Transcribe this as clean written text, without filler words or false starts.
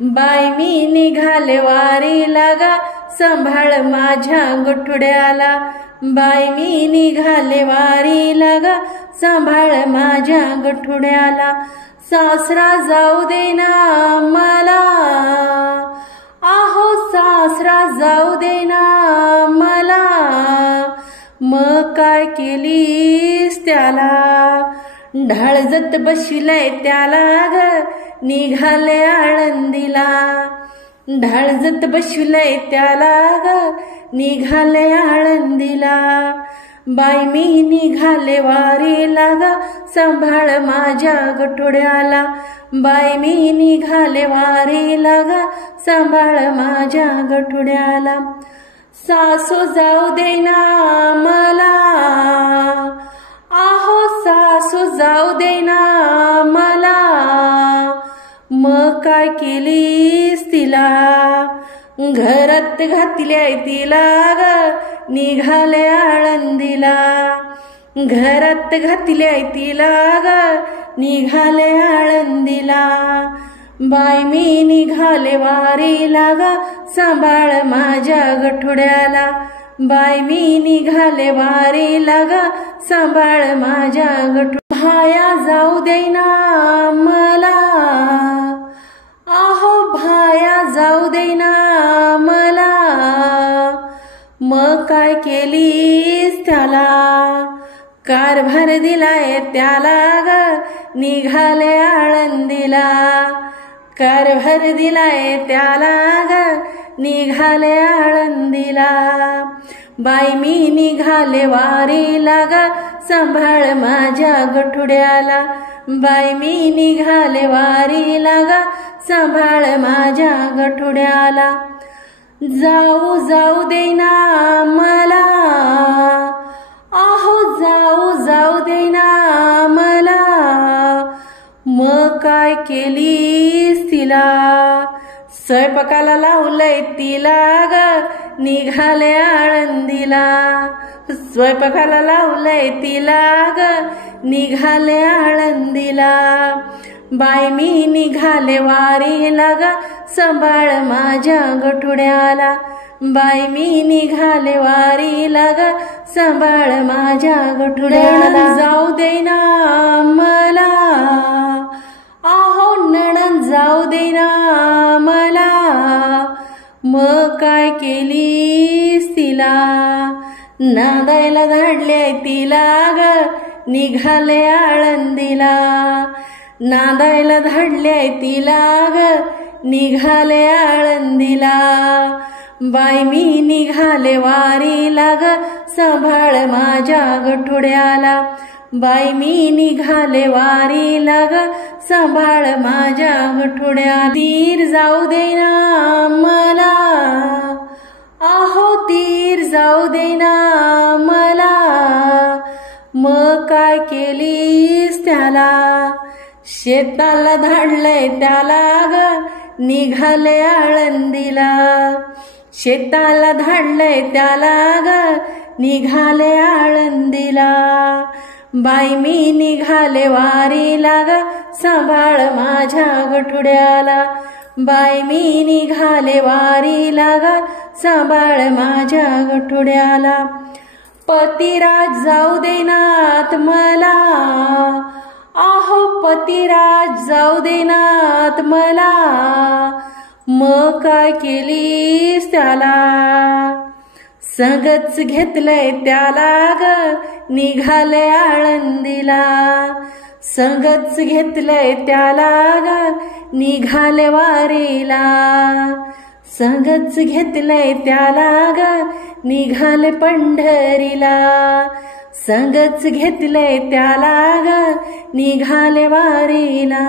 बाई मी निघाले वारीला ग, सांभाळ माझ्या गठुड्याला. बाई मी निघाले वारीला ग, सांभाळ माझ्या गठुड्याला. सासरा जाऊ देना मला, आहो सासरा जाऊ देना मला. मग काय केलीस त्याला, ढाळजत बशिलय त्याला ग, निघाले आळंदीला. ढाळजत बशिलय त्याला ग, निघाले आळंदीला. बाई मी निघाले वारीला ग, सांभाळ माझ्या गठुड्याला. बाई मी निघाले वारीला ग, सांभाळ माझ्या गठुड्याला. सासू जाऊ देना मला, आहो सासू जाऊ देना मला. मग काय केलीस तिला, घरात घातल्या तिला ग, निघाले आळंदीला. घरात घातल्या तिला ग, निघाले आळंदीला. बाई मी निघाले वारीला ग, सांभाळ माझ्या गठुड्याला. बाई मी निघाले वारीला ग, सांभाळ माझ्या गठुड्याला. भाया जाऊ देना मला, आहो भाया जाऊ देना मला. मग काय केलीस त्याला, कारभार दिलाय त्याला ग, निघाले आळंदीला. कारभार दिलाय त्याला ग, निघाले आळंदीला. बाई मी निघाले वारीला ग, सांभाळ माझ्या गठुड्याला. बाई मी निघाले वारीला ग, सांभाळ माझ्या गठुड्याला. जाऊ जाऊ देना मला, आहो जाऊ जाऊ देना मला. मग काय केलीस तिला, स्वयंपाकाला लावलंय तिला ग, निघाले आळंदीला. स्वयंपाकाला लावलंय तिला ग, निघाले आळंदीला. बाई मी निघाले वारीला ग, सांभाळ माझ्या गठुड्याला. बाई मी निघाले वारीला ग, सांभाळ माझ्या गठुड्याला. जाऊ देना मला, आहो नणंद जाऊ देना मला. मग काय केलीस तिला, नांदायला धाडले तिला ग, निघाले आळंदीला. नांदायला धाडले तिला ग, निघाले आळंदीला. बाई मी निघाले वारीला ग, सांभाळ माझ्या गठुड्याला. बाई मी निघाले वारीला ग, सांभाळ माझ्या गठुड्याला. तीर जाऊ देना मला, आहो तीर जाऊ देना मला. मग काय केलीस त्याला, शेताला धाडलंय त्याला ग, निघाले आळंदीला. शेताला धाडलंय त्याला ग, निघाले आळंदीला. बाई मी निघाले वारीला ग, सांभाळ माझ्या गठुड्याला. बाई मी निघाले वारीला ग, सांभाळ माझ्या गठुड्याला. पतिराज जाऊ देनात मला, आहो पतिराज जाऊ देनात मला. मग काय केलीस त्याला, संगच घेतलंय त्याला ग, निघाले आळंदीला. संगच घेतलंय त्याला ग, निघाले वारीला. संगच घेतलंय त्याला ग, निघाले पंढरीला. संगच घेतलंय त्याला ग, निघाले वारीला.